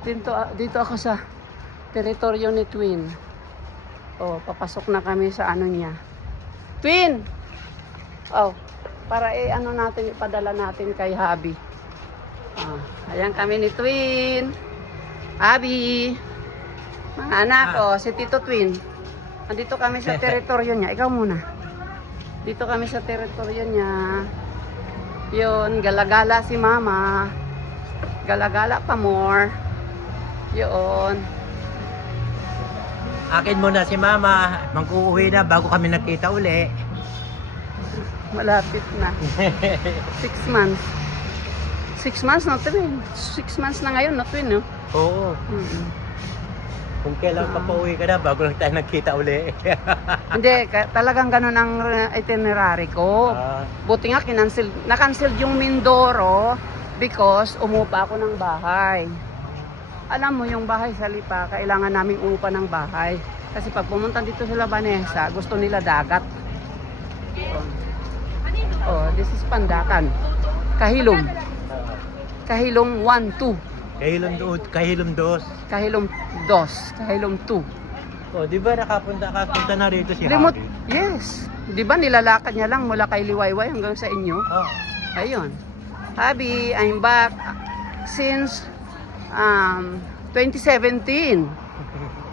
Dito ako sa teritoryo ni Twin. Oh, papasok na kami sa ano niya. Twin! Oh, para ano natin, ipadala natin kay Habi. Ayan kami ni Twin. Habi! Mga anak, si Tito Twin. Andito kami sa teritoryo niya. Ikaw muna. Dito kami sa teritoryo niya. Yun, galagala si Mama. Galagala pa more. Yun. Akin muna si Mama. Mag-uuwi na bago kami nakita uli. Malapit na. 6 months. 6 months na Twin. 6 months na ngayon na Twin, no? Oo. Kung kailan pa pauwi ka na, bago lang tayo nagkita uli. Hindi, talagang ganun ang itinerary ko. Buti nga, na-cancel yung Mindoro because umupa ako ng bahay. Alam mo, yung bahay sa Lipa, kailangan namin umupa ng bahay. Kasi pag pumunta dito sa Labanesa, gusto nila dagat. Oh, this is Pandakan. Kahilom. Kahilom 1, 2. Kahilom 2. Kahilom 2. Kahilom 2. Oh, di ba nakapunta na rito si Limot, Habi? yes. Di ba nilalakad niya lang mula kay Liwayway hanggang sa inyo? Oh. Ayun. Habi, I'm back since 2017.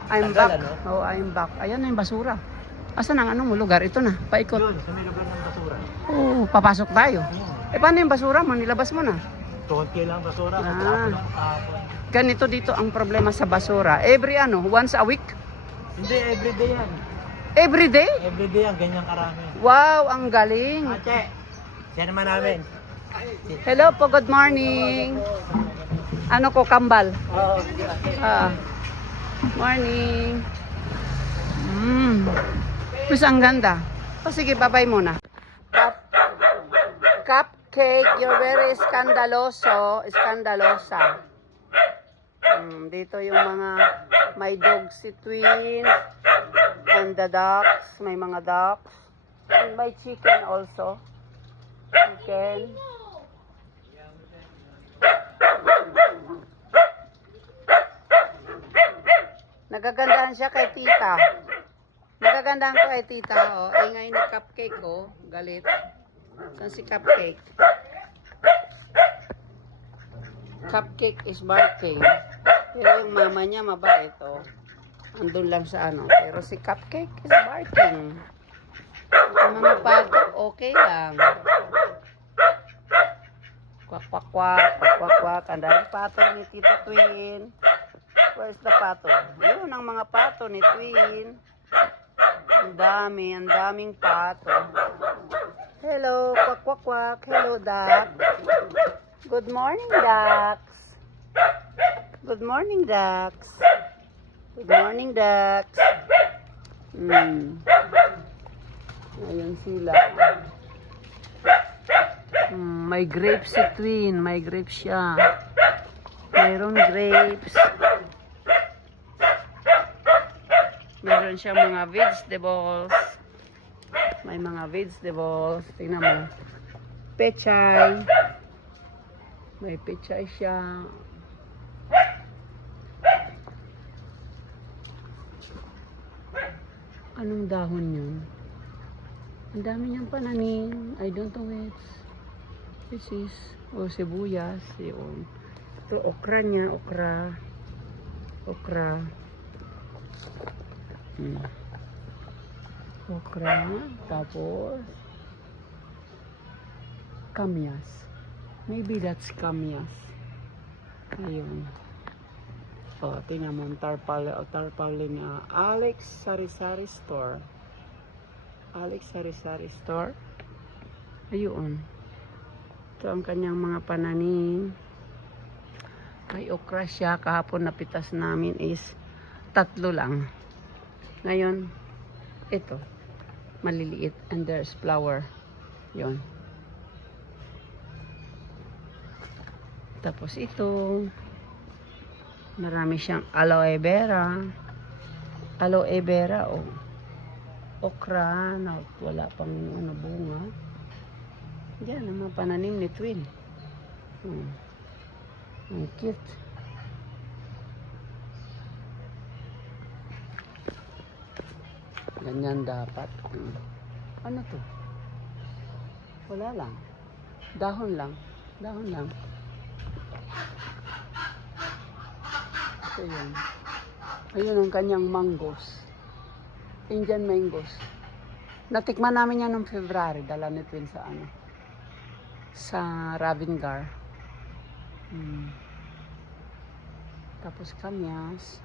I'm back. Ano? Oh, I'm back. Ayan na yung basura. Asan ang anong lugar? Ito na, paikot. Yun, sa may lugar ng basura. Oh, papasok tayo. Paano yung basura mo? Nilabas mo na. Konti lang basura. Ganito dito ang problema sa basura. Once a week? Hindi, everyday yan. Everyday? Everyday yan, ganyan karami. Wow, ang galing. Ate, siya naman namin. Hello po, good morning. Ano ko, kambal? Morning. Mas ang ganda. Sige, bye-bye muna. Cupcake, you're very skandalosa. Dito yung mga, may dog si Twin, and the ducks, may mga ducks, and may chicken also. Chicken. Nagagandahan siya kay tita. Nagagandahan ko kay tita. Oh, ingay ni Cupcake ko. Galit. Saan si Cupcake? Cupcake is barking. Pero yung mama niya mabait, oh. Andun lang sa ano. Pero si Cupcake is barking. Ang mga pato, okay lang. Kwak, kwak, kwak. Kwak, kwak, kwak. Ang daming pato ni Tito Twin. Where's the pato? Yun ang mga pato ni Twin. Ang daming pato. Hello, kwak, kwak, kwak. Hello, duck. Good morning, ducks. Good morning, ducks. Good morning, ducks. Ayan sila. May grapes si Twin. May grapes siya. Mayroon grapes. Meron siyang mga vegetables. May mga vegetables. Tingnan mo. Pechay. May pechay siya. Anong dahon yun? Ang dami niyang pananim. I don't know it. This is, sibuyas. Yun. Ito, okra niya. Okra. Okra. Tapos, kamyas. Maybe that's kamyas. Ayun. Tingnan mo ang tarpaulin niya. Alex Sari-Sari Store. Alex Sari-Sari Store. Ayun. Ito ang kanyang mga pananim. May okra siya. Kahapon napitas namin is 3 lang. Ngayon, ito. Maliliit. And there's flower. Yun. Tapos ito. Marami siyang aloe vera. Aloe vera, oh. Okra, na wala pang bunga. Yan, ang mga pananim ni Twin. Ang cute. Ganyan dapat. Ano to? Wala lang. Dahon lang. Dahon lang. Ito yun. Ayun ang kanyang mangoes. Indian mangoes. Natikman namin yan noong February. Dala ni Twin sa ano. Sa Ravengar. Tapos kamyas.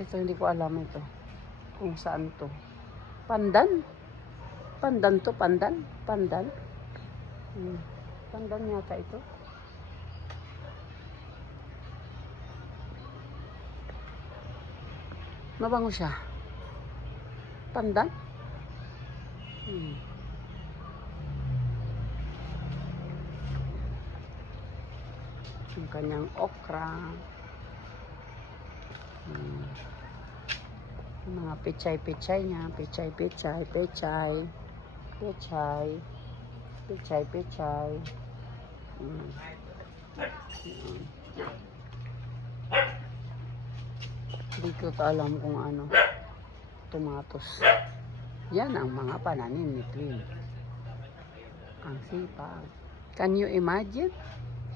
Ito hindi ko alam ito. Kung saan to. Pandan. Pandan to. Pandan. Pandan. Pandan yata ito. Mabango siya. Pandan. Yung kanyang okra. Yung mga pechay-pechay niya. Pechay-pechay. Pechay. Pechay. Pechay-pechay. Hindi ko to alam kung ano. Tomatos. Yan ang mga pananim ni Twin. Ang sipag. Can you imagine?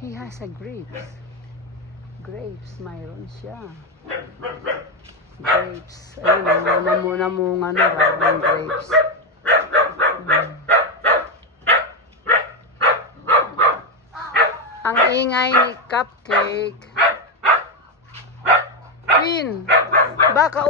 He has a grapes. Grapes, mayroon siya. Grapes. Ayun, namunga na raw ng grapes. Ang ingay ni Cupcake. Twin, baka